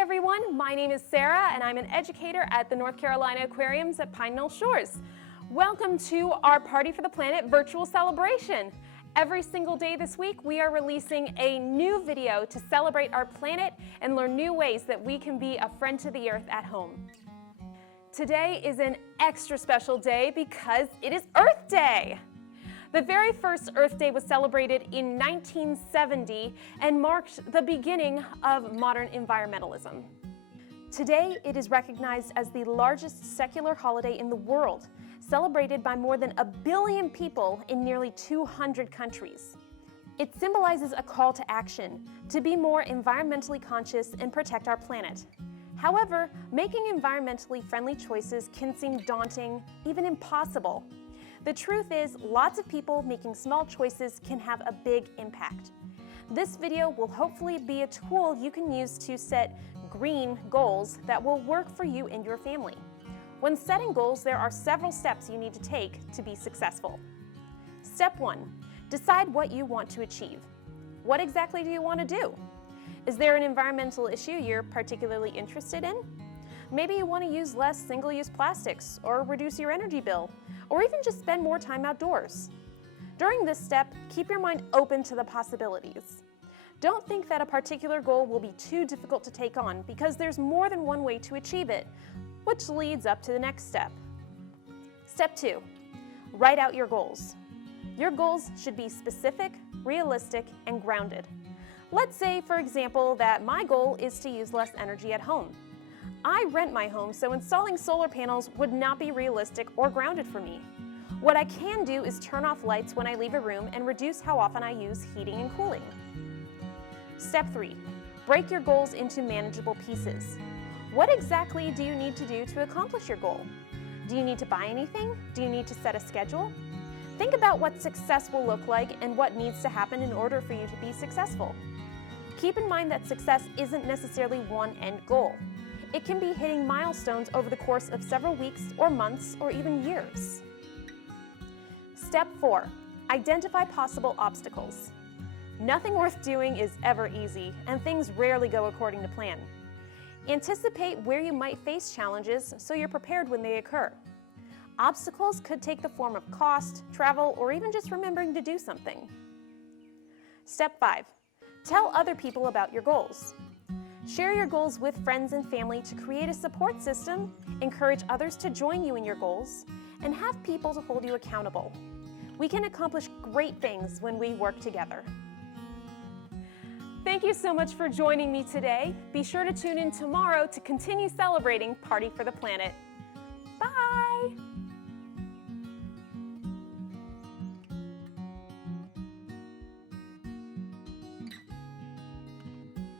everyone, my name is Sarah and I'm an educator at the North Carolina Aquariums at Pine Knoll Shores. Welcome to our Party for the Planet virtual celebration. Every single day this week we are releasing a new video to celebrate our planet and learn new ways that we can be a friend to the earth at home. Today is an extra special day because it is Earth Day. The very first Earth Day was celebrated in 1970 and marked the beginning of modern environmentalism. Today, it is recognized as the largest secular holiday in the world, celebrated by more than 1 billion people in nearly 200 countries. It symbolizes a call to action, to be more environmentally conscious and protect our planet. However, making environmentally friendly choices can seem daunting, even impossible. The truth is, lots of people making small choices can have a big impact. This video will hopefully be a tool you can use to set green goals that will work for you and your family. When setting goals, there are several steps you need to take to be successful. Step 1. Decide what you want to achieve. What exactly do you want to do? Is there an environmental issue you're particularly interested in? Maybe you want to use less single-use plastics, or reduce your energy bill, or even just spend more time outdoors. During this step, keep your mind open to the possibilities. Don't think that a particular goal will be too difficult to take on because there's more than one way to achieve it, which leads up to the next step. Step 2. Write out your goals. Your goals should be specific, realistic, and grounded. Let's say, for example, that my goal is to use less energy at home. I rent my home, so installing solar panels would not be realistic or grounded for me. What I can do is turn off lights when I leave a room and reduce how often I use heating and cooling. Step 3. Break your goals into manageable pieces. What exactly do you need to do to accomplish your goal? Do you need to buy anything? Do you need to set a schedule? Think about what success will look like and what needs to happen in order for you to be successful. Keep in mind that success isn't necessarily one end goal. It can be hitting milestones over the course of several weeks or months or even years. Step 4. Identify possible obstacles. Nothing worth doing is ever easy, and things rarely go according to plan. Anticipate where you might face challenges so you're prepared when they occur. Obstacles could take the form of cost, travel, or even just remembering to do something. Step 5. Tell other people about your goals. Share your goals with friends and family to create a support system, encourage others to join you in your goals, and have people to hold you accountable. We can accomplish great things when we work together. Thank you so much for joining me today. Be sure to tune in tomorrow to continue celebrating Party for the Planet. Bye!